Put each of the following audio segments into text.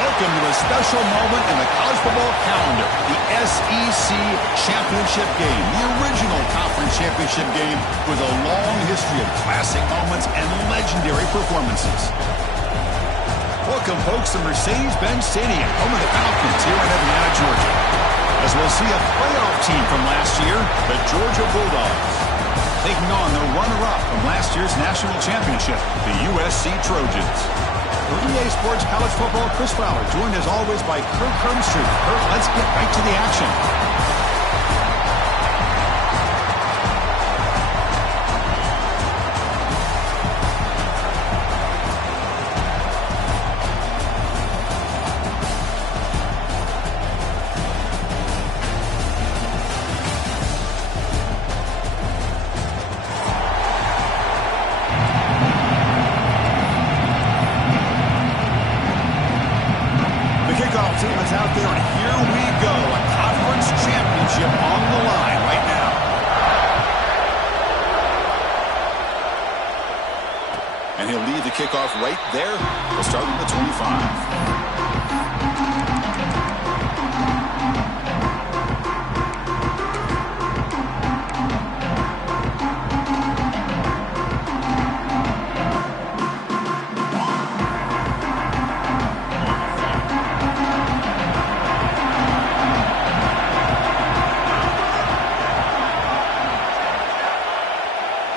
Welcome to a special moment in the college football calendar, the SEC Championship Game, the original conference championship game with a long history of classic moments and legendary performances. Welcome, folks, to Mercedes-Benz Stadium, home of the Falcons here in Atlanta, Georgia, as we'll see a playoff team from last year, the Georgia Bulldogs, taking on the runner-up from last year's national championship, the USC Trojans. For EA Sports College Football, Chris Fowler, joined as always by Kurt Crudenstreet. Kurt, let's get right to the action. Team is out there, and here we go. A conference championship on the line right now. And he'll lead the kickoff right there. We'll start at the 25.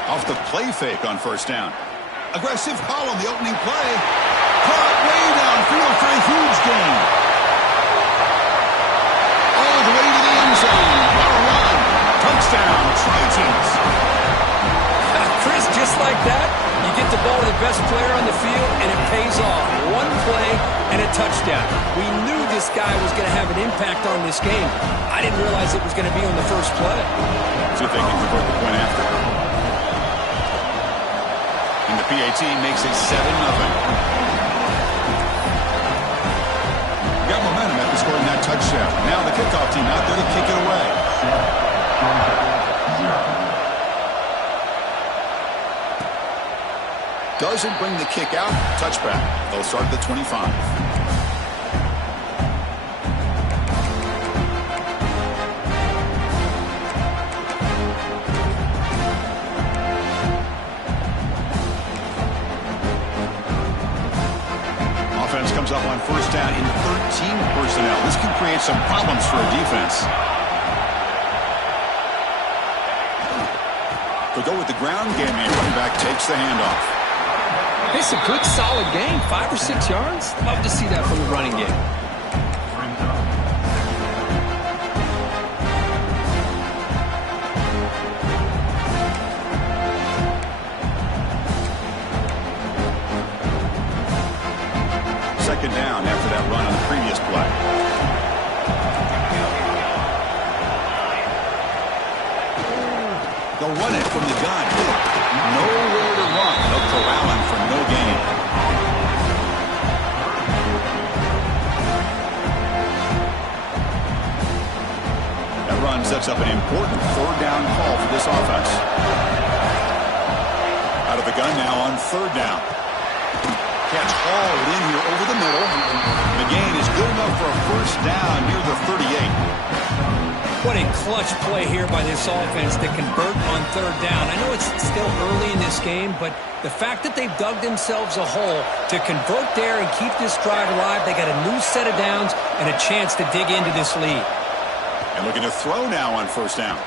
Off the play fake on first down. Aggressive call on the opening play. Caught way downfield for a huge gain. All the way to the end zone. What a run. Touchdown, Trojans. Chris, just like that, you get the ball to the best player on the field, and it pays off. One play and a touchdown. We knew this guy was going to have an impact on this game. I didn't realize it was going to be on the first play. See if they can convert the point after. And the PAT makes it 7-0. Got momentum after scoring that touchdown. Now the kickoff team out there to kick it away. Doesn't bring the kick out. Touchback. They'll start at the 25. Comes up on first down in 13 personnel. This can create some problems for a defense. They'll go with the ground game here. Running back takes the handoff. It's a good, solid game. 5 or 6 yards. Love to see that from the running game. Second down after that run on the previous play. They'll run it from the gun. Nowhere to run. They'll corral him for no gain. That run sets up an important third down call for this offense. Out of the gun now on third down. Catch hauled in here over the middle. The gain is good enough for a first down near the 38. What a clutch play here by this offense to convert on third down. I know it's still early in this game, but the fact that they've dug themselves a hole to convert there and keep this drive alive, they got a new set of downs and a chance to dig into this lead. And looking to throw now on first down.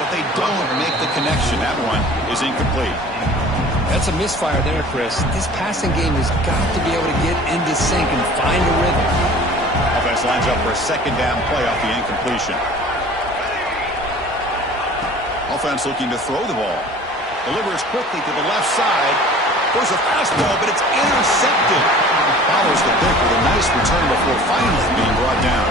But they don't make the connection. That one is incomplete. That's a misfire there, Chris. This passing game has got to be able to get into sync and find a rhythm. Offense lines up for a second down play off the incompletion. Offense looking to throw the ball. Delivers quickly to the left side. There's a fastball, but it's intercepted. Follows the pick with a nice return before finally being brought down.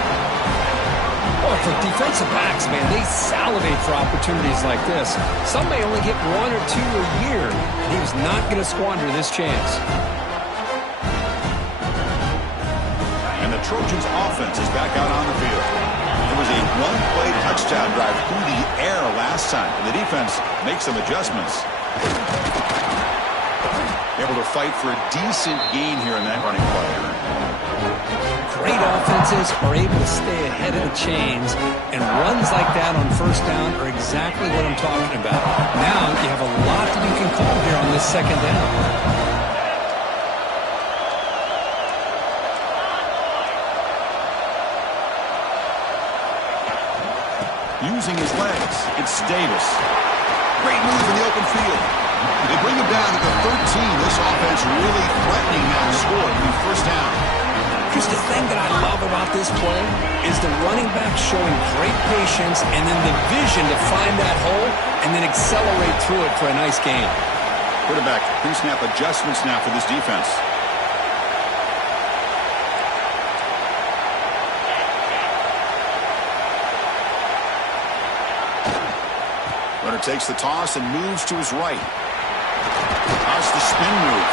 Well, for defensive backs, man, they salivate for opportunities like this. Some may only get 1 or 2 a year, and he was not going to squander this chance. And the Trojans' offense is back out on the field. It was a one-play touchdown drive through the air last time. And the defense makes some adjustments. Able to fight for a decent gain here in that running play. great offenses are able to stay ahead of the chains, and runs like that on first down are exactly what I'm talking about. Now you have a lot that you can call here on this second down. Using his legs, it's Davis. Great move in the open field. They bring him down to the 13. This offense really threatening now to score on the first down. Just the thing that I love about this play is the running back showing great patience and then the vision to find that hole and then accelerate through it for a nice gain. Quarterback pre-snap adjustments now for this defense. Runner takes the toss and moves to his right. Toss the spin move.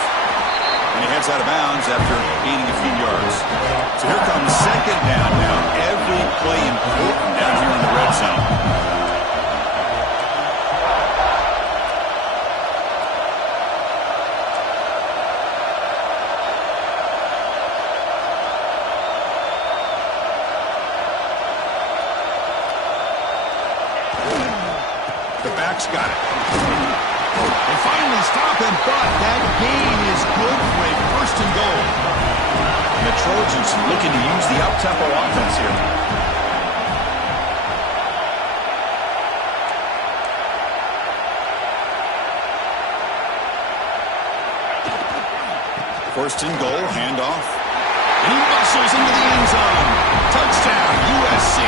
And he heads out of bounds after gaining a few yards. So here comes second down now. Every play important down here in the red zone. The back's got it. They finally stop him, but that gain is good for a first and goal. And the Trojans looking to use the up-tempo offense here. First and goal, handoff. And he muscles into the end zone. Touchdown, USC.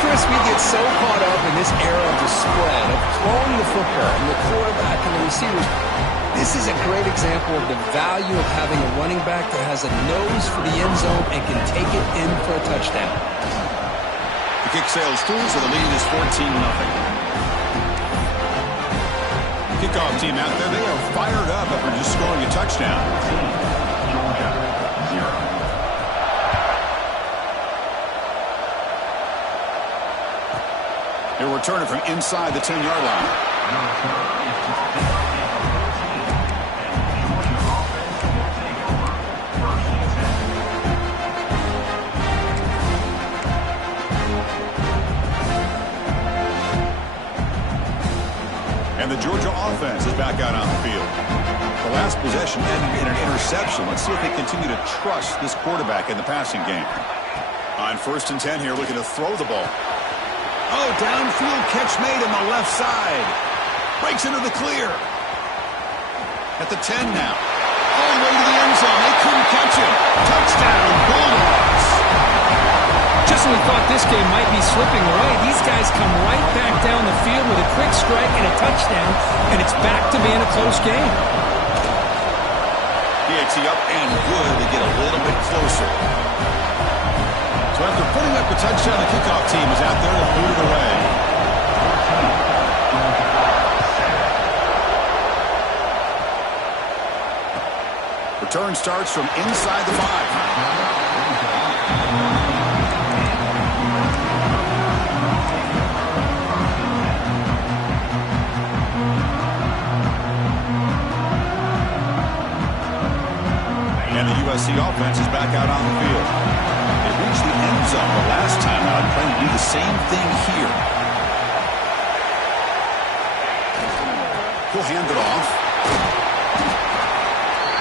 Chris, we get so caught up in this era of the spread, of throwing the football, and the quarterback and the receivers. This is a great example of the value of having a running back that has a nose for the end zone and can take it in for a touchdown. The kick sails through, so the lead is 14-0. Kickoff team out there, they are fired up after just scoring a touchdown. Georgia, 0. He'll return it from inside the 10-yard line. And the Georgia offense is back out on the field. The last possession ended in an interception. Let's see if they continue to trust this quarterback in the passing game. On 1st and 10 here, looking to throw the ball. Oh, downfield catch made on the left side. Breaks into the clear. At the 10 now. All the way to the end zone. They couldn't catch him. Touchdown, Bulldogs. Just when we thought this game might be slipping away, these guys come right back down the field with a quick strike and a touchdown, and it's back to being a close game. PAT up and good. They get a little bit closer. So after putting up the touchdown, the kickoff team is out there to boot it away. Return starts from inside the 5. And the USC offense is back out on the field. They reached the end zone the last time out, trying to do the same thing here. He'll hand it off.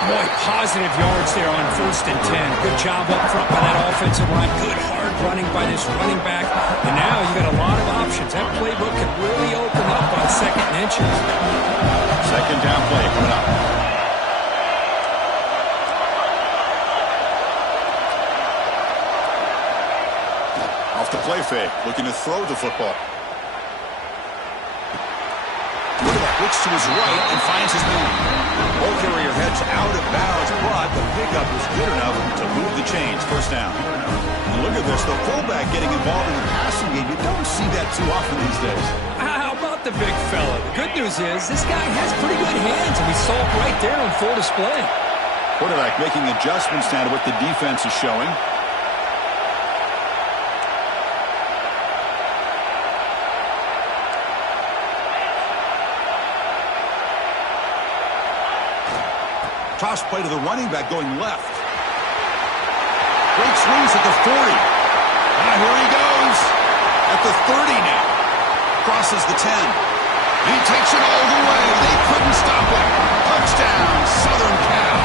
Boy, positive yards there on 1st and 10. Good job up front by that offensive line. Good hard running by this running back. And now you got a lot of options. That playbook can really open up on 2nd and inches. Second down play coming up. Off the play fake, looking to throw the football. Looks to his right and finds his man. Ball carrier heads out of bounds, but the pickup was good enough to move the chains. First down. And look at this, the fullback getting involved in the passing game. You don't see that too often these days. How about the big fella? The good news is this guy has pretty good hands, and we saw it right there on full display. Quarterback making adjustments now to what the defense is showing. Toss play to the running back going left. Breaks loose at the 40. Here he goes. At the 30 now. Crosses the 10. And he takes it all the way. They couldn't stop him. Touchdown, Southern Cal.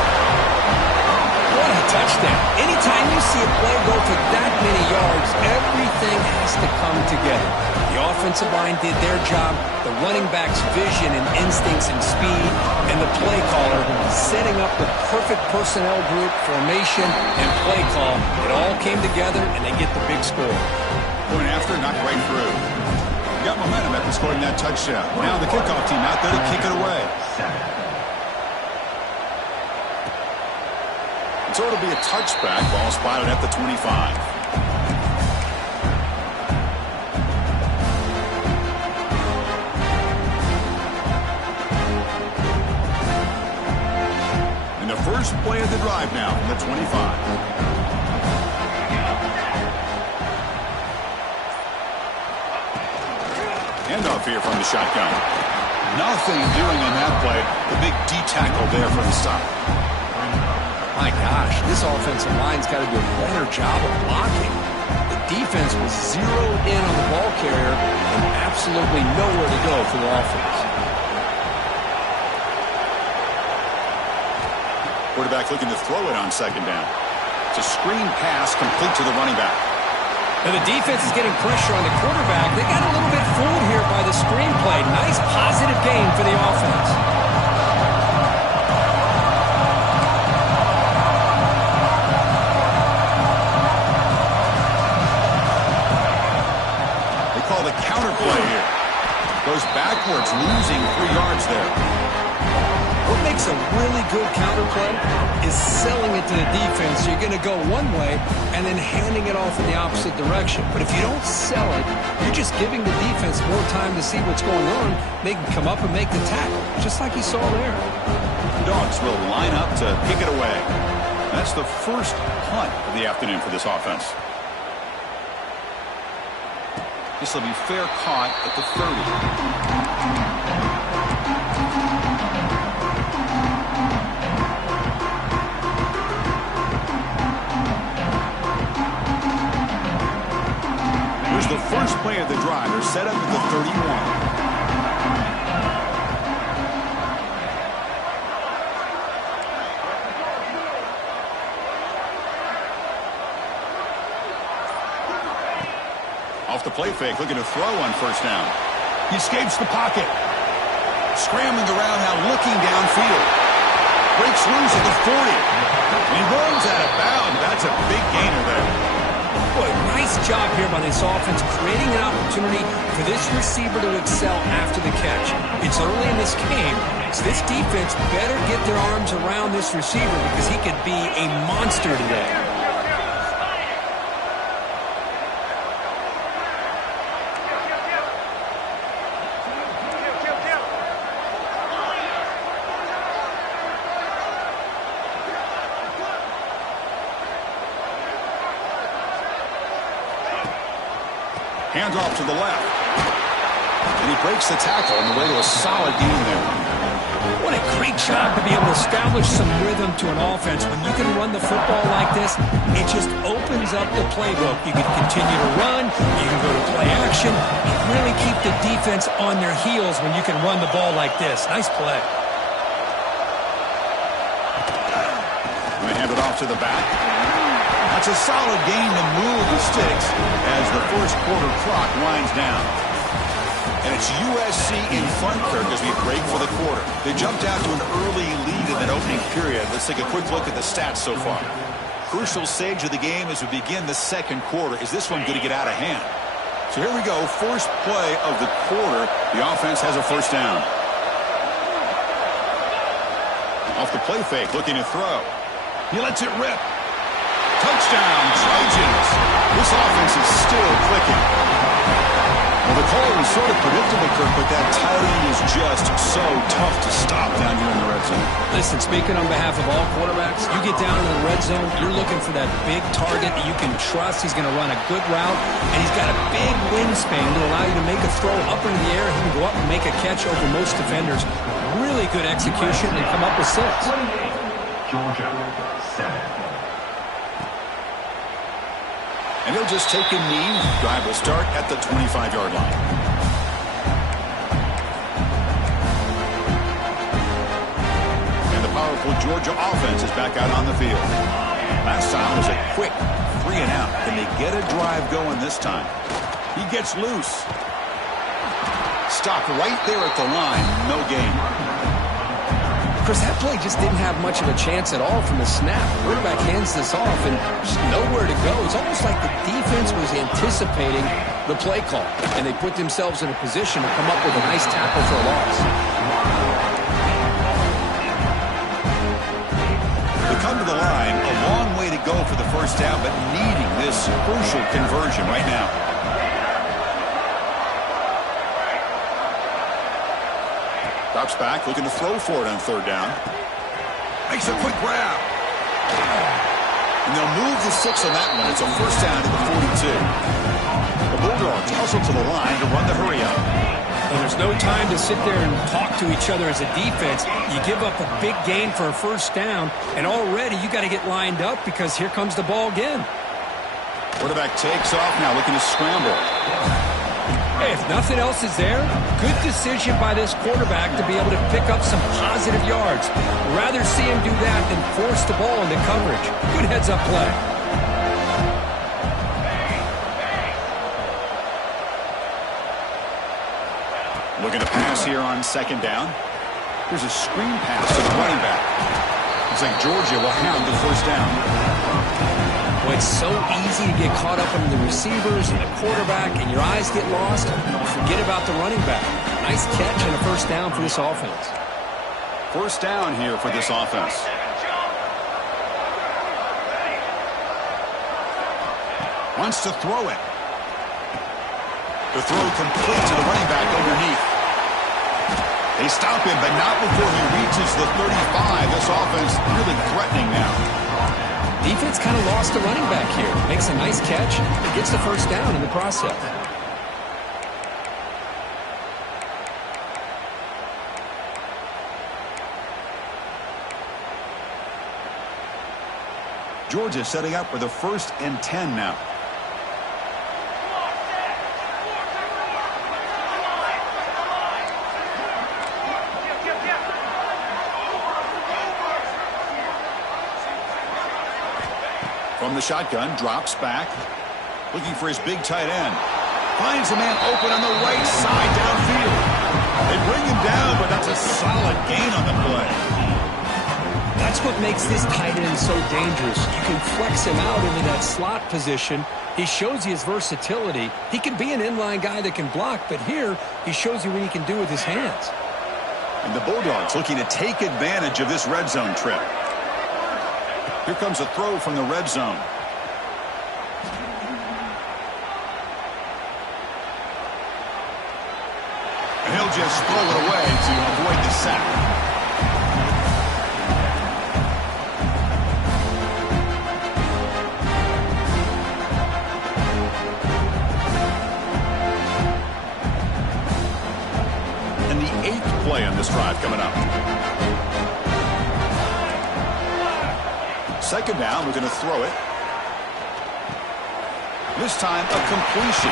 What a touchdown. Anytime you see a play go for that many yards, everything has to come together. The offensive line did their job, the running back's vision and instincts and speed, and the play caller setting up the perfect personnel group, formation, and play call. It all came together, and they get the big score. Point after, knocked right through. Got momentum after scoring that touchdown. Now the kickoff team out there to kick it away. So it'll be a touchback. Ball spotted at the 25. And the first play of the drive now from the 25. Handoff here from the shotgun. Nothing doing on that play. The big D tackle there for the stop. My gosh, this offensive line's got to do a better job of blocking. The defense was zeroed in on the ball carrier and absolutely nowhere to go for the offense. Quarterback looking to throw it on second down. It's a screen pass complete to the running back. And the defense is getting pressure on the quarterback. They got a little bit fooled here by the screen play. Nice positive gain for the offense. The counter play here. Goes backwards, losing 3 yards there. What makes a really good counter play is selling it to the defense. You're going to go one way and then handing it off in the opposite direction. But if you don't sell it, you're just giving the defense more time to see what's going on. They can come up and make the tackle, just like you saw there. The Dogs will line up to kick it away. That's the first punt of the afternoon for this offense. This will be fair caught at the 30. Here's the first play of the drive. They're set up at the 31. Off the play fake, looking to throw on first down. He escapes the pocket. Scrambling around now, looking downfield. Breaks loose at the 40. And he runs out of bounds. That's a big gainer there. Boy, nice job here by this offense, creating an opportunity for this receiver to excel after the catch. It's early in this game, so this defense better get their arms around this receiver because he could be a monster today. Hands off to the left. And he breaks the tackle on the way to a solid gain there. What a great job to be able to establish some rhythm to an offense. When you can run the football like this, it just opens up the playbook. You can continue to run. You can go to play action. You really keep the defense on their heels when you can run the ball like this. Nice play. Going to hand it off to the back. That's a solid gain to move the sticks as the first quarter clock winds down. And it's USC in front, Kirk, as we break for the quarter. They jumped out to an early lead in that opening period. Let's take a quick look at the stats so far. Crucial stage of the game as we begin the second quarter. Is this one going to get out of hand? So here we go. First play of the quarter. The offense has a first down. Off the play fake, looking to throw. He lets it rip. Touchdown, Trojans. This offense is still clicking. Well, the call was sort of predictable, Kirk, but that tight end is just so tough to stop down here in the red zone. Listen, speaking on behalf of all quarterbacks, you get down in the red zone, you're looking for that big target that you can trust. He's going to run a good route, and he's got a big wingspan to allow you to make a throw up into the air. He can go up and make a catch over most defenders. Really good execution and come up with 6. Georgia, 7. And he'll just take a knee. Drive will start at the 25-yard line. And the powerful Georgia offense is back out on the field. Last time was a quick 3 and out. Can they get a drive going this time? He gets loose. Stopped right there at the line. No gain. Chris, that play just didn't have much of a chance at all from the snap. Quarterback hands this off and just nowhere to go. It's almost like the defense was anticipating the play call, and they put themselves in a position to come up with a nice tackle for a loss. They come to the line, a long way to go for the first down, but needing this crucial conversion right now. Drops back, looking to throw for it on third down. Makes a quick grab. And they'll move the 6 on that one. It's a first down to the 42. The Bulldogs hustle to the line to run the hurry up. Well, there's no time to sit there and talk to each other as a defense. You give up a big gain for a first down, and already you got to get lined up because here comes the ball again. Quarterback takes off now, looking to scramble. Hey, if nothing else is there, good decision by this quarterback to be able to pick up some positive yards. Rather see him do that than force the ball into coverage. Good heads-up play. Looking to pass here on second down. Here's a screen pass to the running back. Looks like Georgia will hound the first down. Well, it's so easy to get caught up in the receivers and the quarterback, and your eyes get lost. Forget about the running back. Nice catch and a first down for this offense. First down here for this offense. Wants to throw it. The throw complete to the running back underneath. They stop him, but not before he reaches the 35. This offense really threatening now. Defense kind of lost the running back here. Makes a nice catch and gets the first down in the process. Georgia setting up for the 1st and 10 now. From the shotgun, drops back, looking for his big tight end. Finds a man open on the right side downfield. They bring him down, but that's a solid gain on the play. That's what makes this tight end so dangerous. You can flex him out into that slot position. He shows you his versatility. He can be an inline guy that can block, but here he shows you what he can do with his hands. And the Bulldogs looking to take advantage of this red zone trip. Here comes a throw from the red zone. And he'll just throw it away to avoid the sack. And the 8th play on this drive coming up. Second down, we're going to throw it. This time, a completion.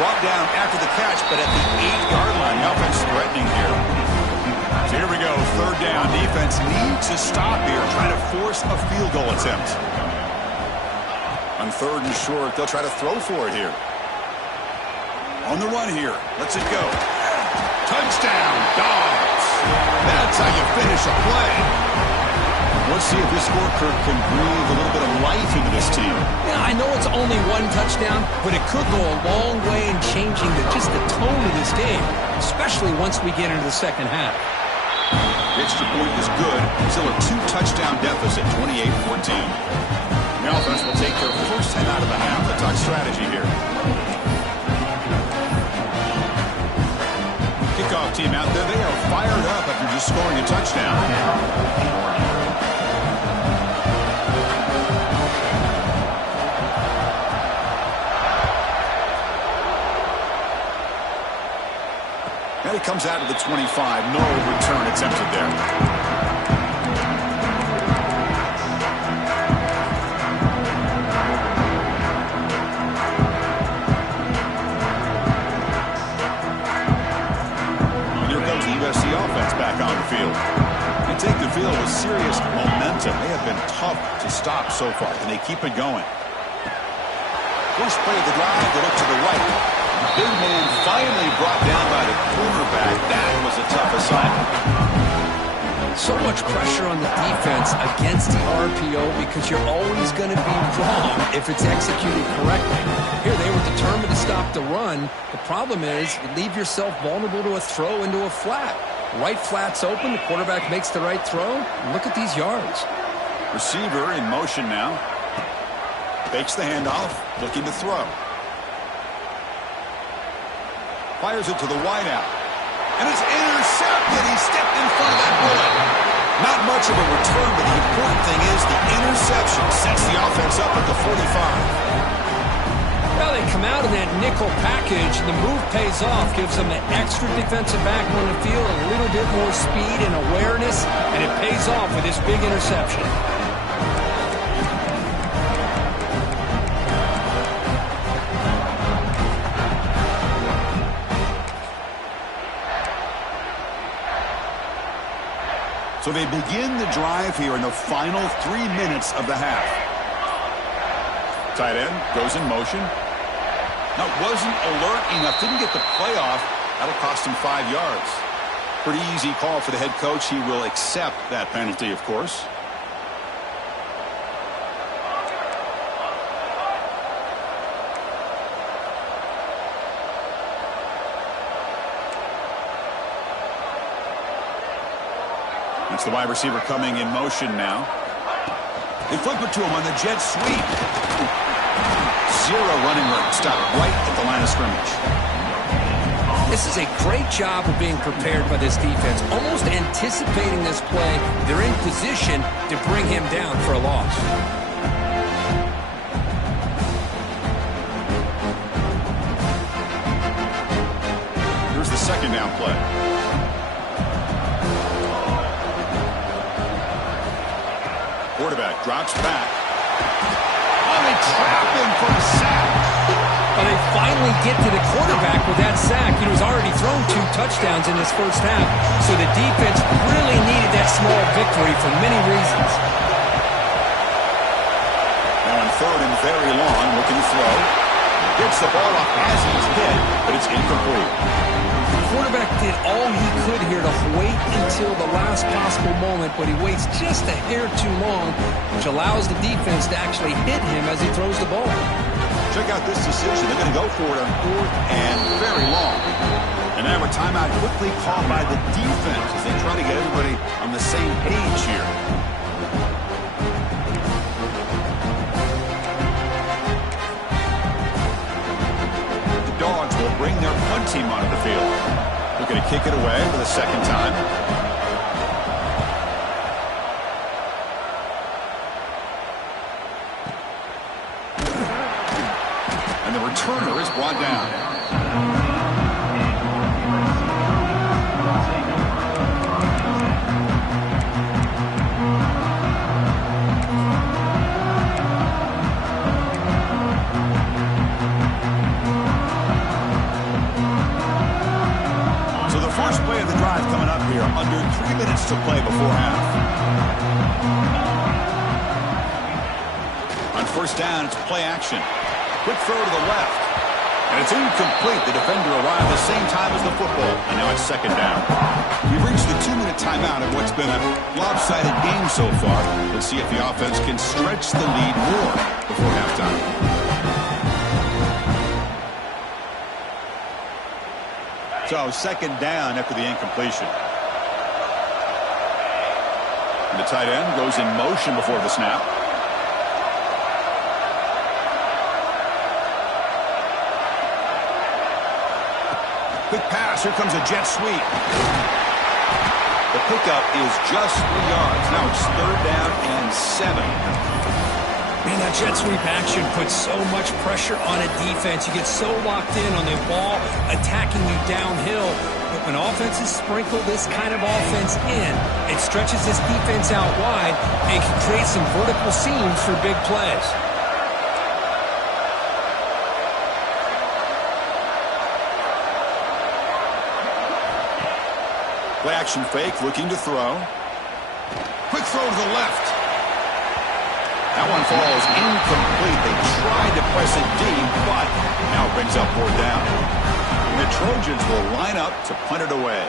Brought down after the catch, but at the 8-yard line. The offense threatening here. So here we go, third down. Defense needs to stop here, try to force a field goal attempt. On 3rd and short, they'll try to throw for it here. On the run here, lets it go. Touchdown, Dogs. That's how you finish a play. Let's see if this scorecard can breathe a little bit of life into this team. Yeah, I know it's only one touchdown, but it could go a long way in changing just the tone of this game, especially once we get into the second half. The extra point is good. Still a 2-touchdown deficit, 28-14. The offense will take their first 10 out of the half. Let's talk strategy here. Kickoff team out there, they are fired up after just scoring a touchdown. And it comes out of the 25. No return attempted there. USC offense back on the field. They take the field with serious momentum. They have been tough to stop so far, and they keep it going. First play of the drive, they look to the right. Big man finally brought down by the cornerback. That was a tough assignment. So much pressure on the defense against the RPO because you're always going to be wrong if it's executed correctly. Here they were determined to stop the run. The problem is you leave yourself vulnerable to a throw into a flat. Right flat's open. The quarterback makes the right throw. Look at these yards. Receiver in motion now. Fakes the handoff, looking to throw. Fires it to the wideout. And it's intercepted. He stepped in front of that bullet. Not much of a return, but the important thing is the interception sets the offense up at the 45. Well, they come out in that nickel package. The move pays off, gives them an extra defensive back on the field, a little bit more speed and awareness, and it pays off with this big interception. So they begin the drive here in the final 3 minutes of the half. Tight end goes in motion. Now, wasn't alert enough, didn't get the play off. That'll cost him 5 yards. Pretty easy call for the head coach. He will accept that penalty, of course. It's the wide receiver coming in motion now. They flip it to him on the jet sweep. Zero running room. Stop right at the line of scrimmage. This is a great job of being prepared by this defense, almost anticipating this play. They're in position to bring him down for a loss. Here's the second down play. Quarterback drops back. Oh, they trap him for a sack. Well, they finally get to the quarterback with that sack. He was already thrown 2 touchdowns in this first half. So the defense really needed that small victory for many reasons. Now on third and very long, looking to throw. Gets the ball off as he's hit, but it's incomplete. The quarterback did all he could here to wait until the last possible moment, but he waits just a hair too long, which allows the defense to actually hit him as he throws the ball. Check out this decision. They're going to go for it on fourth and very long. And now a timeout quickly called by the defense as they try to get everybody on the same page here. The Dogs will bring their punt team onto the field. They're going to kick it away for the second time. And the returner is brought down. So the first play of the drive coming up here, under 3 minutes to play before half. On first down, it's play action. Quick throw to the left. And it's incomplete. The defender arrived the same time as the football. And now it's second down. We've reached the 2-minute timeout of what's been a lopsided game so far. Let's see if the offense can stretch the lead more before halftime. So second down after the incompletion. And the tight end goes in motion before the snap. Quick pass. Here comes a jet sweep. The pickup is just 3 yards. Now it's third down and 7. Man, that jet sweep action puts so much pressure on a defense. You get so locked in on the ball attacking you downhill. But when offenses sprinkle this kind of offense in, it stretches this defense out wide and can create some vertical seams for big plays. Play action fake, looking to throw. Quick throw to the left. That one falls incomplete. They tried to press it deep, but now it brings up 4th down. And the Trojans will line up to punt it away.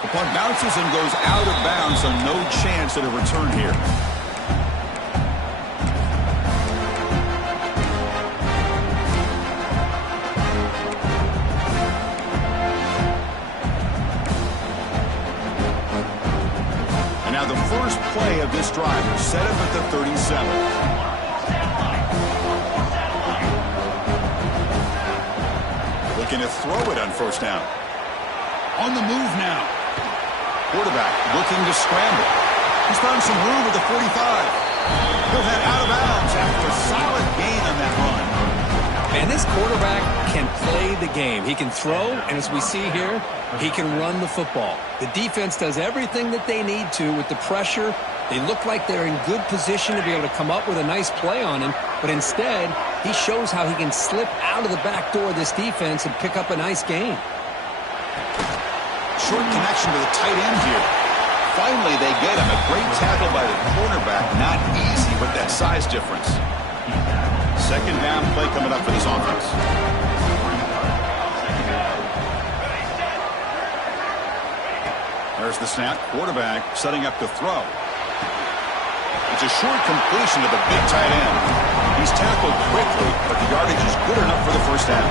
The punt bounces and goes out of bounds, so no chance at a return here. And now the first play of this drive is set up at the 37. Looking to throw it on 1st down. On the move now. Quarterback looking to scramble. He's found some room at the 45. He'll head out of bounds after a solid gain on that run. And this quarterback can play the game. He can throw, and as we see here, he can run the football. The defense does everything that they need to with the pressure. They look like they're in good position to be able to come up with a nice play on him, but instead, he shows how he can slip out of the back door of this defense and pick up a nice gain. Short connection to the tight end here. Finally, they get him. A great tackle by the cornerback. Not easy with that size difference. 2nd down play coming up for this offense. There's the snap. Quarterback setting up to throw. It's a short completion to the big tight end. He's tackled quickly, but the yardage is good enough for the 1st down.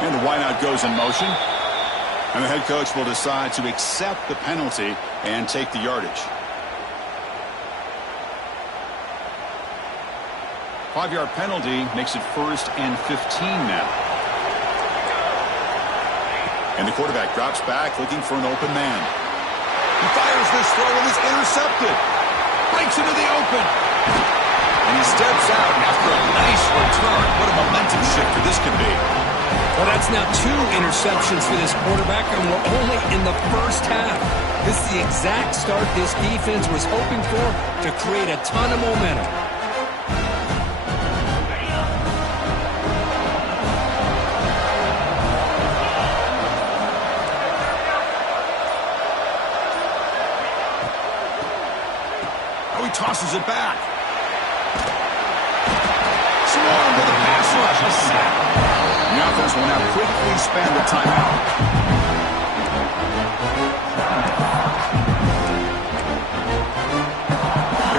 And the wideout goes in motion. And the head coach will decide to accept the penalty and take the yardage. 5-yard penalty makes it 1st and 15 now. And the quarterback drops back looking for an open man. He fires this throw and is intercepted. Breaks into the open. And he steps out after a nice return. What a momentum shifter this could be. Well, that's now 2 interceptions for this quarterback, and we're only in the 1st half. This is the exact start this defense was hoping for to create a ton of momentum. Oh, he tosses it back. Swarm with a pass rush. A sack. The offense will now quickly spend the timeout.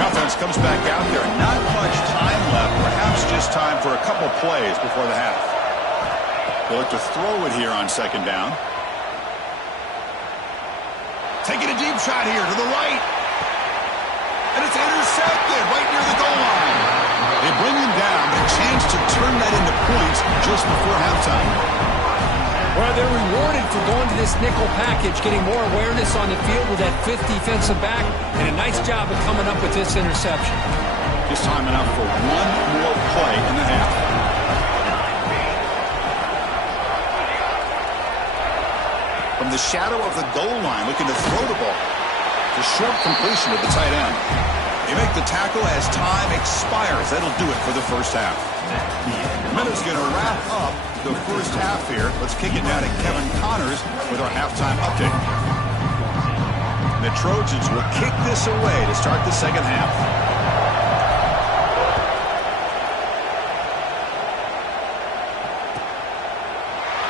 The offense comes back out there. Not much time left. Perhaps just time for a couple plays before the half. They'll look to throw it here on 2nd down. Taking a deep shot here to the right. And it's intercepted right near the goal line. They bring him down, a chance to turn that into points just before halftime. Well, they're rewarded for going to this nickel package, getting more awareness on the field with that 5th defensive back, and a nice job of coming up with this interception. Just time enough for one more play in the half. From the shadow of the goal line, looking to throw the ball. The short completion of the tight end. They make the tackle as time expires. That'll do it for the 1st half. Minute's going to wrap up the 1st half here. Let's kick it down to Kevin Connors with our halftime update. The Trojans will kick this away to start the 2nd half.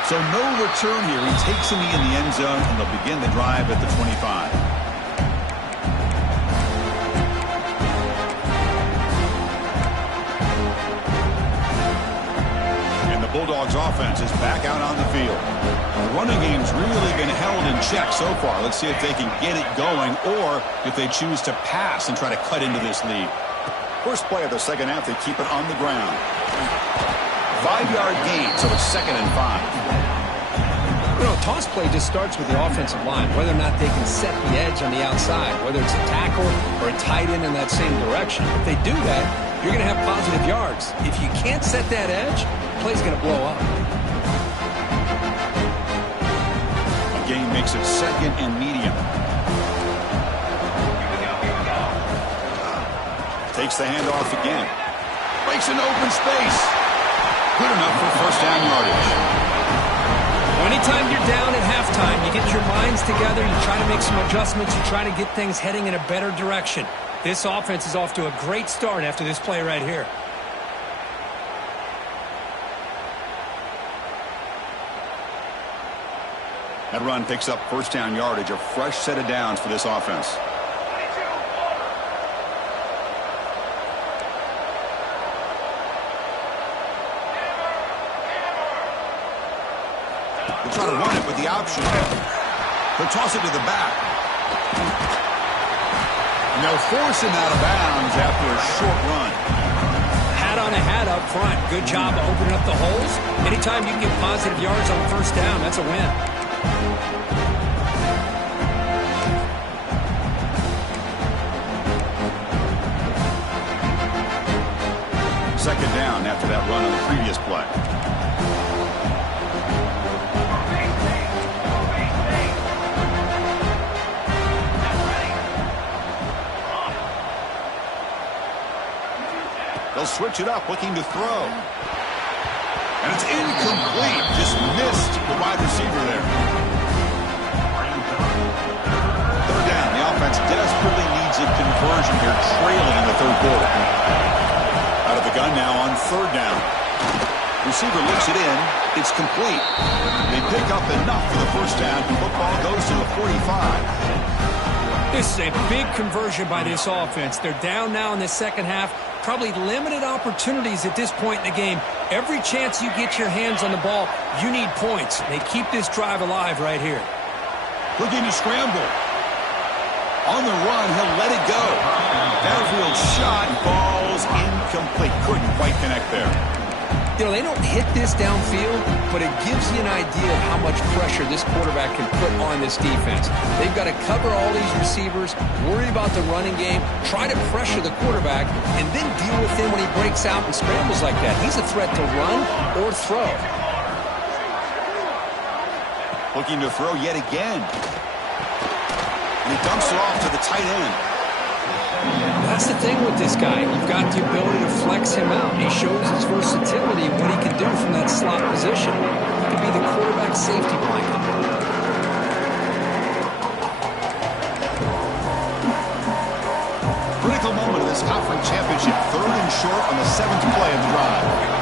So no return here. He takes a knee in the end zone, and they'll begin the drive at the 25. Bulldogs offense is back out on the field. The running game's really been held in check so far. Let's see if they can get it going or if they choose to pass and try to cut into this lead. First play of the 2nd half, they keep it on the ground. 5-yard gain, so it's 2nd and 5. You know, toss play just starts with the offensive line, whether or not they can set the edge on the outside, whether it's a tackle or a tight end in that same direction. If they do that, you're going to have positive yards. If you can't set that edge, the play's going to blow up. A gain makes it 2nd and medium. Takes the handoff again. Breaks into open space. Good enough for 1st down yardage. Anytime you're down at halftime, you get your minds together, you try to make some adjustments, you try to get things heading in a better direction. This offense is off to a great start after this play right here. That run picks up 1st down yardage, a fresh set of downs for this offense. They'll try to run it with the option. They'll toss it to the back. And they'll force him out of bounds after a short run. Hat on a hat up front. Good job of opening up the holes. Anytime you can get positive yards on 1st down, that's a win. Second down after that run on the previous play. They'll switch it up, looking to throw. And it's incomplete. Just missed the wide receiver there. 3rd down. The offense desperately needs a conversion here, trailing in the 3rd quarter. Out of the gun now on 3rd down. Receiver looks it in. It's complete. They pick up enough for the 1st down. Football goes to the 45. This is a big conversion by this offense. They're down now in the 2nd half. Probably limited opportunities at this point in the game. Every chance you get your hands on the ball, you need points. They keep this drive alive right here. Looking to scramble. On the run, he'll let it go. Downfield shot, falls incomplete. Couldn't quite connect there. You know, they don't hit this downfield, but it gives you an idea of how much pressure this quarterback can put on this defense. They've got to cover all these receivers, worry about the running game, try to pressure the quarterback, and then deal with him when he breaks out and scrambles like that. He's a threat to run or throw. Looking to throw yet again. And he dumps it off to the tight end. That's the thing with this guy. You've got the ability to flex him out. He shows his versatility and what he can do from that slot position. He could be the quarterback safety blanket. Critical moment of this conference championship. 3rd and short on the 7th play of the drive.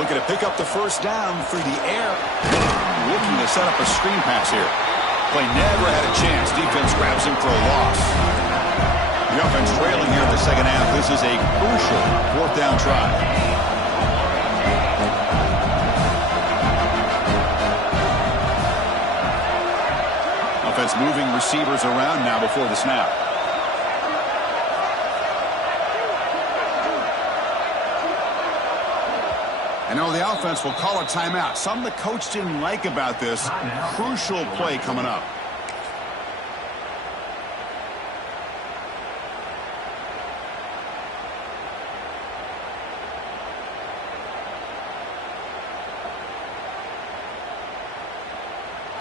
Looking to pick up the 1st down through the air. Looking to set up a screen pass here. Play never had a chance. Defense grabs him for a loss. The offense trailing here in the 2nd half. This is a crucial 4th down try. Offense moving receivers around now before the snap. I know the offense will call a timeout. Something the coach didn't like about this. Crucial play coming up.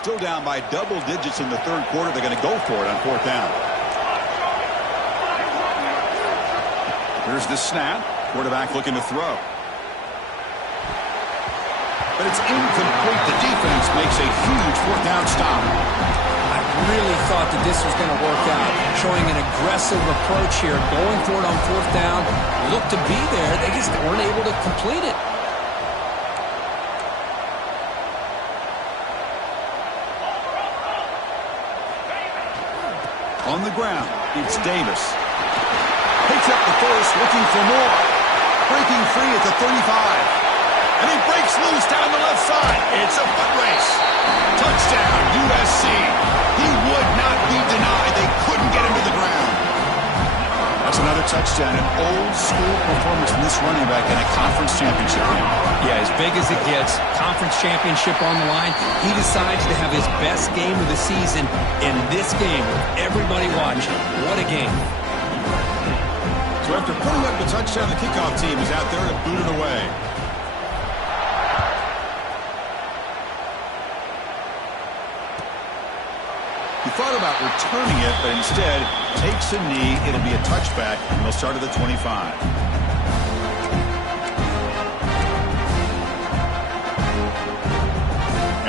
Still down by double digits in the 3rd quarter. They're going to go for it on 4th down. Here's the snap. Quarterback looking to throw. But it's incomplete. The defense makes a huge 4th down stop. I really thought that this was going to work out. Showing an aggressive approach here. Going for it on 4th down. Looked to be there. They just weren't able to complete it. On the ground, it's Davis. Picks up the 1st, looking for more. Breaking free at the 35. And he breaks loose down the left side. It's a foot race. Touchdown, USC. He would not be denied. They couldn't get him to the ground. That's another touchdown, an old-school performance from this running back in a conference championship game. Yeah, as big as it gets, conference championship on the line, he decides to have his best game of the season in this game with everybody watching. What a game. So after putting up the touchdown, the kickoff team is out there to boot it away. He thought about returning it, but instead takes a knee. It'll be a touchback, and they'll start at the 25.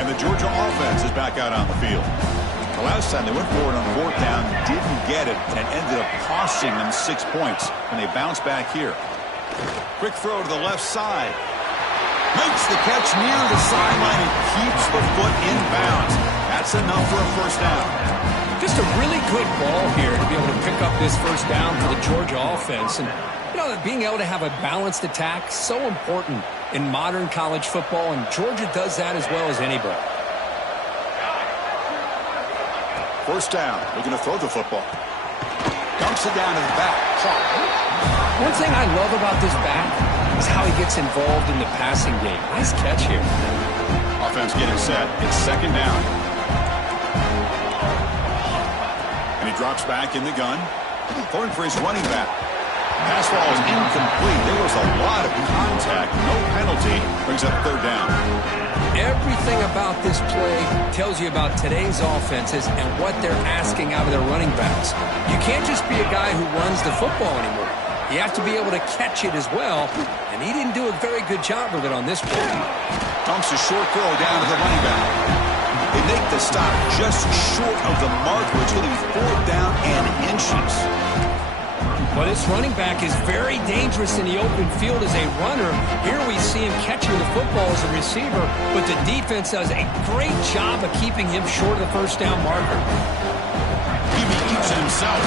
And the Georgia offense is back out on the field. The last time they went forward on fourth down, didn't get it, and ended up costing them 6 points. And they bounce back here. Quick throw to the left side. Makes the catch near the sideline and keeps the foot in bounds. That's enough for a first down. Just a really good ball here to be able to pick up this first down for the Georgia offense. And, you know, being able to have a balanced attack, so important in modern college football, and Georgia does that as well as anybody. First down, looking to throw the football. Dumps it down to the back. One thing I love about this back is how he gets involved in the passing game. Nice catch here. Offense getting set. It's second down. And he drops back in the gun. Throwing for his running back. Pass ball is incomplete. There was a lot of contact. No penalty. Brings up third down. Everything about this play tells you about today's offenses and what they're asking out of their running backs. You can't just be a guy who runs the football anymore. You have to be able to catch it as well, and he didn't do a very good job of it on this play. Dumps a short throw down to the running back. They make the stop just short of the mark, which will be fourth down and inches. Well, this running back is very dangerous in the open field as a runner. Here we see him catching the football as a receiver, but the defense does a great job of keeping him short of the first down marker. He keeps it himself.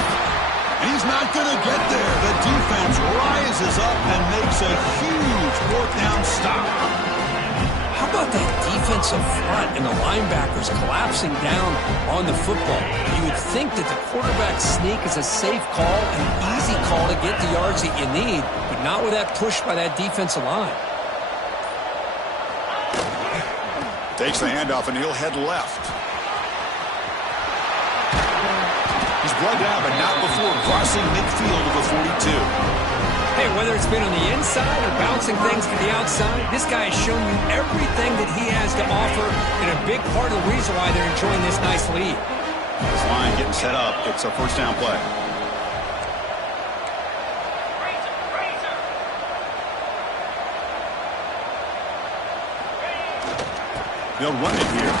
And he's not going to get there. The defense rises up and makes a huge fourth down stop. How about that defensive front and the linebackers collapsing down on the football? You would think that the quarterback sneak is a safe call, an easy call to get the yards that you need, but not with that push by that defensive line. Takes the handoff and he'll head left. He's brought down, but not before crossing midfield of the 42. Hey, whether it's been on the inside or bouncing things to the outside, this guy has shown you everything that he has to offer, and a big part of the reason why they're enjoying this nice lead. This line getting set up. It's a first down play. They'll run it here.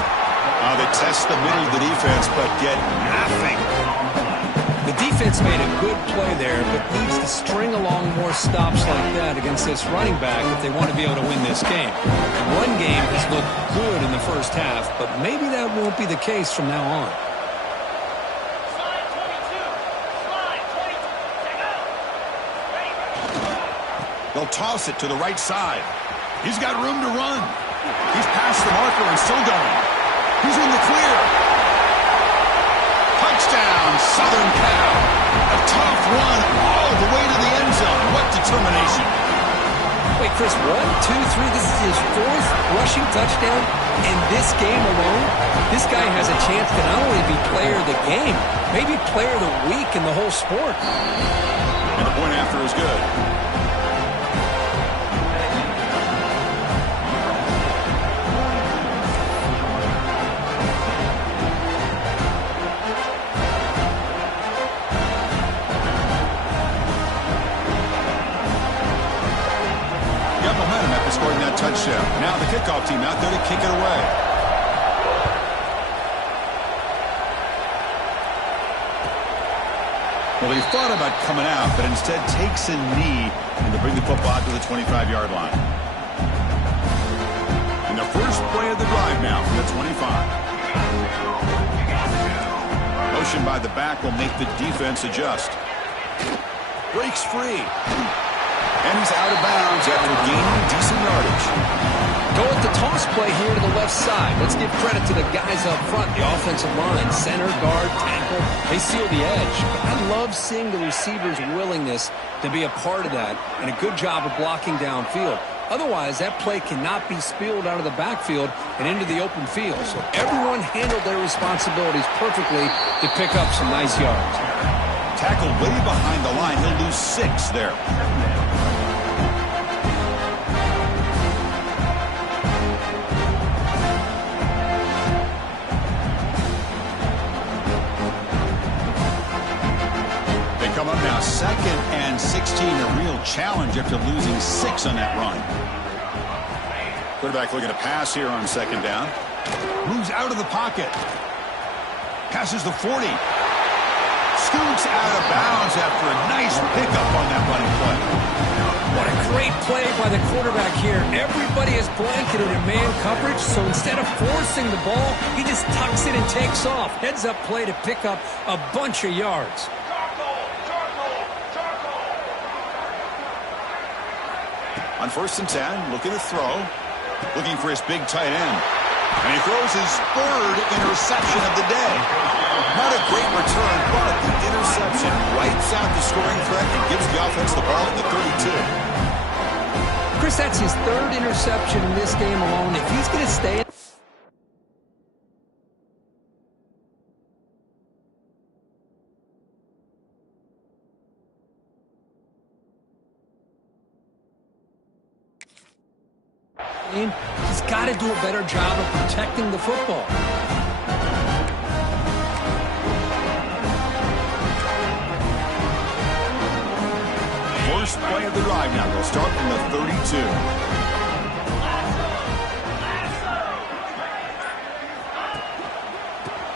They test the middle of the defense, but get nothing. The defense made a good play there, but needs to string along more stops like that against this running back if they want to be able to win this game. The run game has looked good in the first half, but maybe that won't be the case from now on. They'll toss it to the right side. He's got room to run. He's past the marker and still going. He's in the clear. Touchdown, Southern Cal. A tough run all the way to the end zone. What determination. Wait, Chris, 1, 2, 3. This is his fourth rushing touchdown in this game alone. This guy has a chance to not only be player of the game, maybe player of the week in the whole sport. And the point after is good. Scoring that touchdown. Now the kickoff team out there to kick it away. Well, he thought about coming out, but instead takes a knee and to bring the football out to the 25-yard line. And the first play of the drive now from the 25. Motion by the back will make the defense adjust. Breaks free. And he's out of bounds after gaining decent yardage. Go with the toss play here to the left side. Let's give credit to the guys up front, the offensive line, center, guard, tackle. They seal the edge. But I love seeing the receiver's willingness to be a part of that and a good job of blocking downfield. Otherwise, that play cannot be spilled out of the backfield and into the open field. So everyone handled their responsibilities perfectly to pick up some nice yards. Tackled way behind the line. He'll lose 6 there. Come up now, 2nd and 16, a real challenge after losing 6 on that run. Quarterback looking to pass here on 2nd down. Moves out of the pocket. Passes the 40. Scoots out of bounds after a nice pickup on that running play. What a great play by the quarterback here. Everybody is blanketed in man coverage, so instead of forcing the ball, he just tucks it and takes off. Heads up play to pick up a bunch of yards. On 1st and 10, looking to throw. Looking for his big tight end. And he throws his 3rd interception of the day. Not a great return, but the interception writes out the scoring threat and gives the offense the ball at the 32. Chris, that's his 3rd interception in this game alone. If he's going to stay he's got to do a better job of protecting the football. First play of the drive now. They'll start from the 32.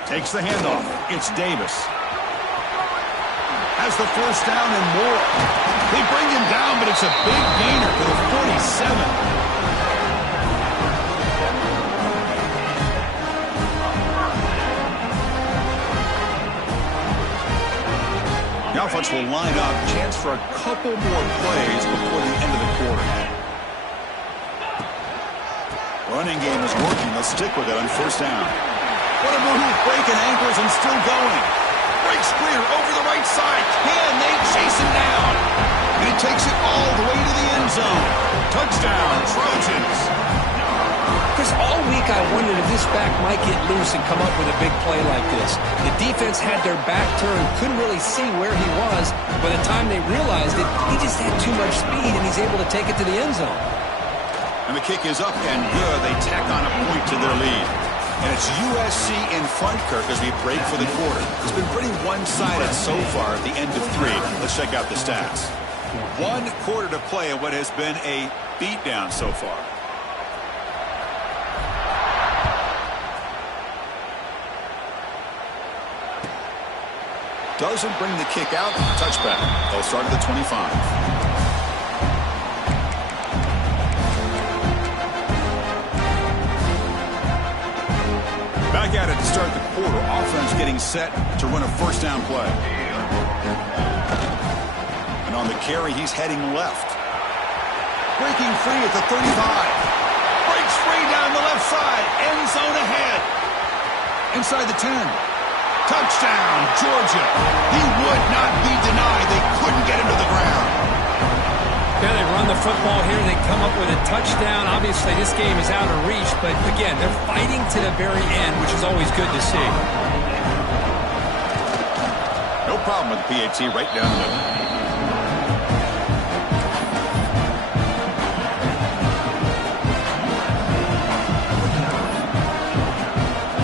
Takes the handoff. It's Davis. Has the 1st down and more. They bring him down, but it's a big gainer for the 47. The offense will line up. Chance for a couple more plays before the end of the quarter. Running game is working. Let's stick with it on 1st down. What a move. Breaking ankles and still going. Breaks clear over the right side. Can they chase him down? And he takes it all the way to the end zone. Touchdown, Trojans. Chris, all week I wondered if this back might get loose and come up with a big play like this. The defense had their back turned, couldn't really see where he was. By the time they realized it, he just had too much speed, and he's able to take it to the end zone. And the kick is up and good. They tack on a point to their lead. And it's USC in front, Kirk, as we break for the quarter. It's been pretty one-sided so far at the end of 3. Let's check out the stats. 1 quarter to play in what has been a beatdown so far. Doesn't bring the kick out. Touchback. They'll start at the 25. Back at it to start the quarter. Offense getting set to run a 1st down play. And on the carry, he's heading left. Breaking free at the 35. Breaks free down the left side. End zone ahead. Inside the 10. Touchdown, Georgia. He would not be denied. They couldn't get him to the ground. Yeah, they run the football here. They come up with a touchdown. Obviously, this game is out of reach, but again, they're fighting to the very end, which is always good to see. No problem with the PAT right down the middle.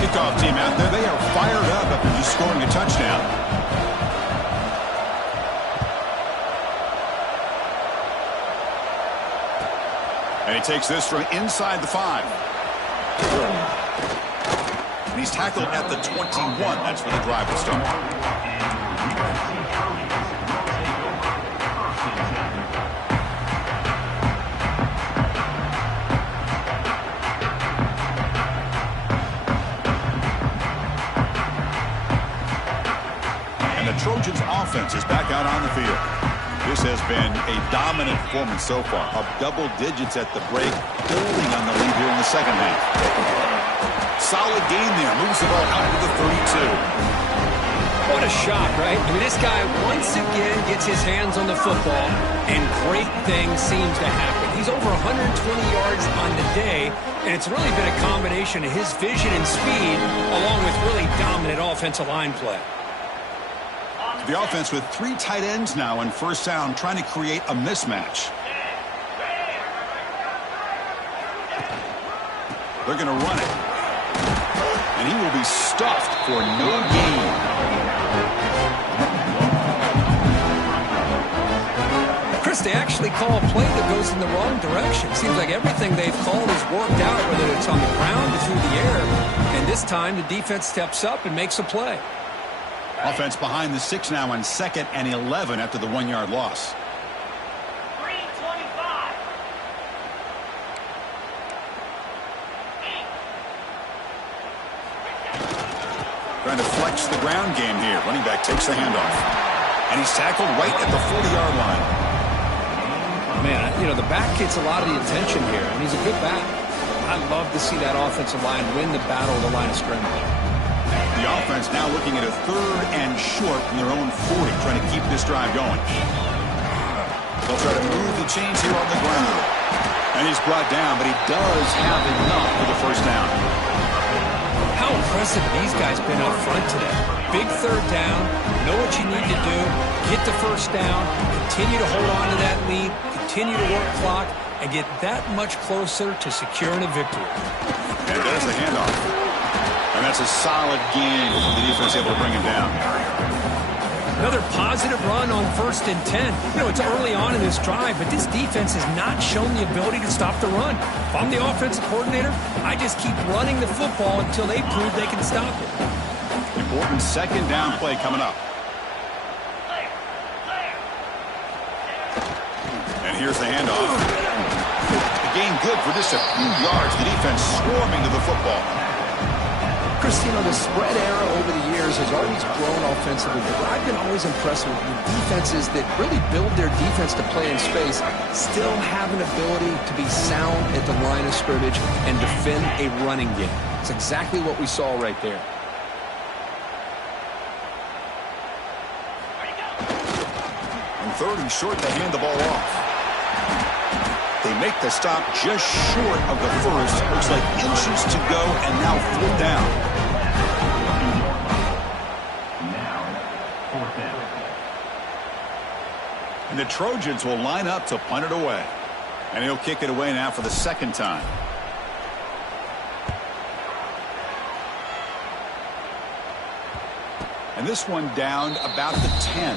Kickoff team out there. They are fired up after just scoring a touchdown. And he takes this from inside the 5. And he's tackled at the 21. That's where the drive will start. And the Trojans offense is back out on the field. This has been a dominant performance so far. Up double digits at the break, building on the lead here in the second half. Solid gain there. Moves the ball out to the 32. What a shot, right? I mean, this guy once again gets his hands on the football, and great things seems to happen. He's over 120 yards on the day, and it's really been a combination of his vision and speed, along with really dominant offensive line play. The offense with 3 tight ends now on first down, trying to create a mismatch. They're going to run it. And he will be stuffed for no gain. Chris, they actually call a play that goes in the wrong direction. Seems like everything they've called has worked out, whether it's on the ground or through the air. And this time, the defense steps up and makes a play. Offense behind the 6 now on 2nd and 11 after the 1-yard loss. 3:25. Trying to flex the ground game here. Running back takes the handoff. And he's tackled right at the 40-yard line. Man, you know, the back gets a lot of the attention here, and he's a good back. I'd love to see that offensive line win the battle of the line of scrimmage. The offense now looking at a 3rd and short from their own 40, trying to keep this drive going. They'll try to move the chains here on the ground. And he's brought down, but he does have enough for the first down. How impressive these guys been up front today. Big 3rd down, know what you need to do, get the first down, continue to hold on to that lead, continue to work clock, and get that much closer to securing a victory. And there's the handoff. And that's a solid gain. The defense able to bring him down. Another positive run on 1st and 10. You know, it's early on in this drive, but this defense has not shown the ability to stop the run. If I'm the offensive coordinator, I just keep running the football until they prove they can stop it. Important 2nd down play coming up. And here's the handoff. The gain good for just a few yards. The defense swarming to the football. Christine, the spread era over the years has always grown offensively, but I've been always impressed with defenses that really build their defense to play in space, still have an ability to be sound at the line of scrimmage and defend a running game. It's exactly what we saw right there. On 3rd and short, they hand the ball off. They make the stop just short of the first. Looks like inches to go, and now 4th down. And the Trojans will line up to punt it away. And he'll kick it away now for the 2nd time. And this one down about the 10.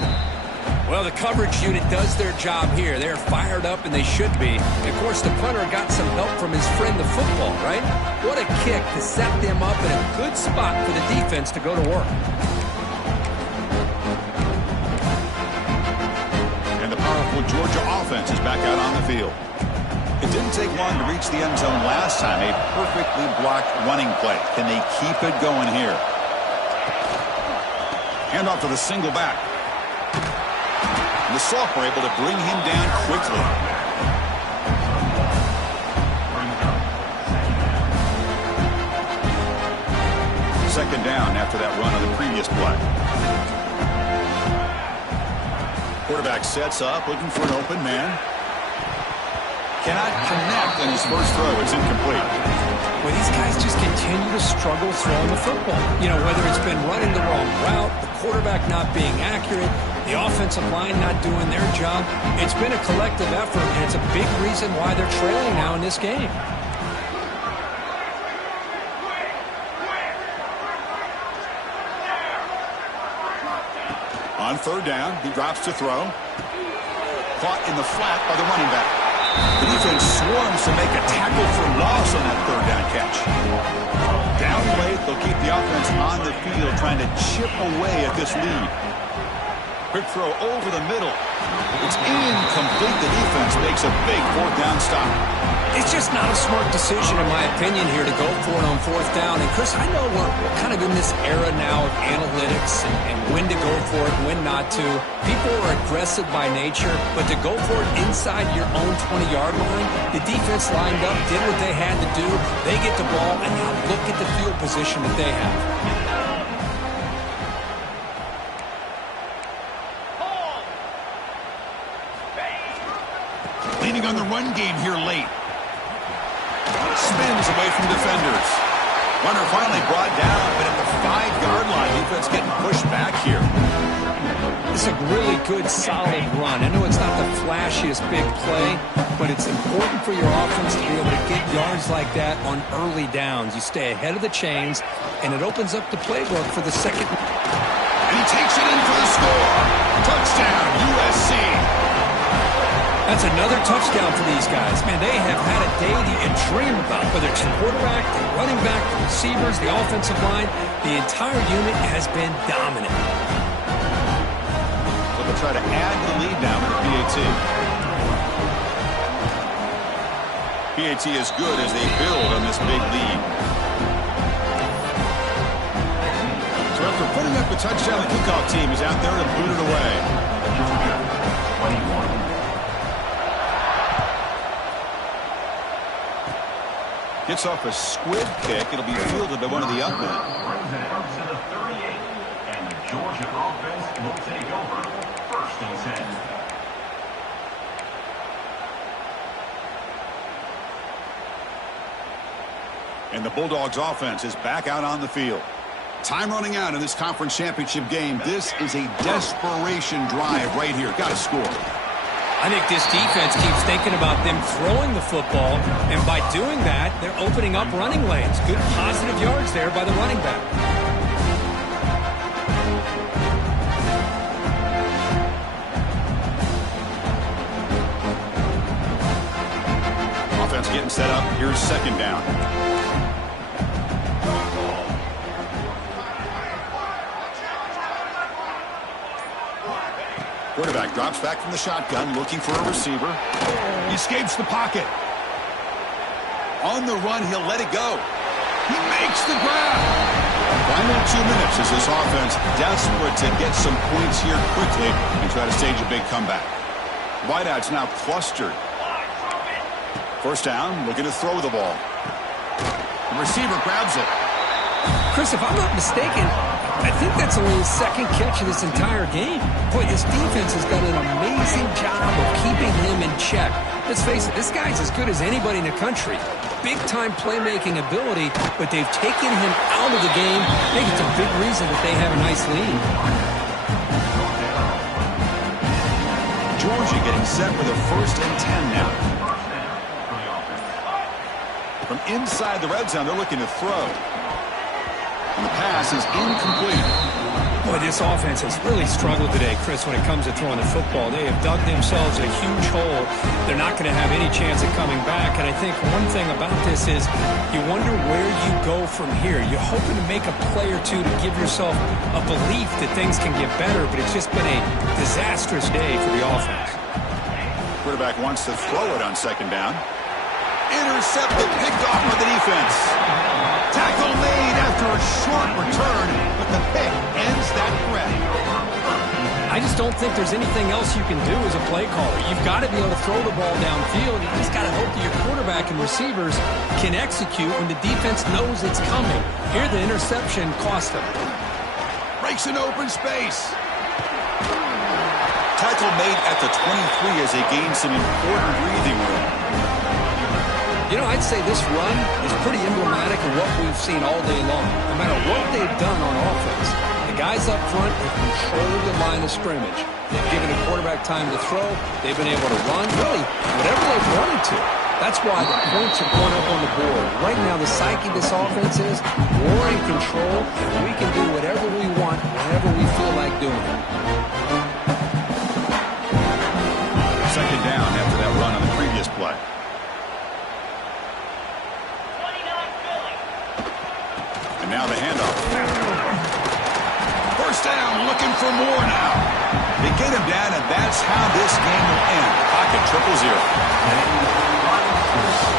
Well, the coverage unit does their job here. They're fired up, and they should be. Of course, the punter got some help from his friend, the football, right? What a kick to set them up in a good spot for the defense to go to work. And the powerful Georgia offense is back out on the field. It didn't take long to reach the end zone last time. A perfectly blocked running play. Can they keep it going here? Handoff to the single back. The sophomore able to bring him down quickly. Second down after that run on the previous play. Quarterback sets up, looking for an open man. Cannot connect on his first throw. It's incomplete. Well, these guys just continue to struggle throwing the football. You know, whether it's been running the wrong route, the quarterback not being accurate, the offensive line not doing their job. It's been a collective effort, and it's a big reason why they're trailing now in this game. On 3rd down, he drops to throw. Caught in the flat by the running back. The defense swarms to make a tackle for loss on that 3rd down catch. Down late, they'll keep the offense on the field trying to chip away at this lead. Quick throw over the middle. It's incomplete. The defense makes a big fourth down stop. It's just not a smart decision, in my opinion, here to go for it on fourth down. And, Chris, I know we're kind of in this era now of analytics and when to go for it and when not to. People are aggressive by nature, but to go for it inside your own 20-yard line, the defense lined up, did what they had to do. They get the ball, and now look at the field position that they have. Leaning on the run game here late. Spins away from defenders. Runner finally brought down, but at the 5-yard line, defense getting pushed back here. It's a really good, solid run. I know it's not the flashiest big play, but it's important for your offense to be able to get yards like that on early downs. You stay ahead of the chains, and it opens up the playbook for the second. And he takes it in for the score. Touchdown, USC. That's another touchdown for these guys. Man, they have had a day that you dream about, whether it's the quarterback, the running back, the receivers, the offensive line. The entire unit has been dominant. So they'll try to add the lead now with the PAT. PAT is good as they build on this big lead. So after putting up a touchdown, the kickoff team is out there to boot it away. Gets off a squib kick. It'll be fielded by one of the up men. And the Georgia offense will take over 1st and 10. And the Bulldogs offense is back out on the field. Time running out in this conference championship game. This is a desperation drive right here. Got to score. I think this defense keeps thinking about them throwing the football, and by doing that, they're opening up running lanes. Good positive yards there by the running back. Offense getting set up. Here's second down. Quarterback drops back from the shotgun, looking for a receiver. He escapes the pocket. On the run, he'll let it go. He makes the grab. Final 2 minutes as this offense desperate to get some points here quickly and try to stage a big comeback. Wideouts now clustered. First down, looking to throw the ball. The receiver grabs it. Chris, if I'm not mistaken, I think that's only his second catch of this entire game. Boy, his defense has done an amazing job of keeping him in check. Let's face it, this guy's as good as anybody in the country. Big-time playmaking ability, but they've taken him out of the game. I think it's a big reason that they have a nice lead. Georgia getting set with a 1st and 10 now. From inside the red zone, they're looking to throw. And the pass is incomplete. Boy, this offense has really struggled today, Chris, when it comes to throwing the football. They have dug themselves a huge hole. They're not going to have any chance of coming back. And I think one thing about this is you wonder where you go from here. You're hoping to make a play or two to give yourself a belief that things can get better, but it's just been a disastrous day for the offense. Quarterback wants to throw it on second down. Intercepted, picked off by the defense. Tackle made after a short return, but the pick ends that threat. I just don't think there's anything else you can do as a play caller. You've got to be able to throw the ball downfield. You just got to hope that your quarterback and receivers can execute when the defense knows it's coming. Here, the interception cost them. Breaks an open space. Tackle made at the 23 as they gain some important breathing room. You know, I'd say this run is pretty emblematic of what we've seen all day long. No matter what they've done on offense, the guys up front have controlled the line of scrimmage. They've given the quarterback time to throw. They've been able to run, really, whatever they've wanted to. That's why the points are going up on the board. Right now, the psyche of this offense is we're in control, and we can do whatever we want, whenever we feel like doing it. Second down after that run on the previous play. And now the handoff. First down, looking for more now. They get him down, and that's how this game will end. Pocket 0-0.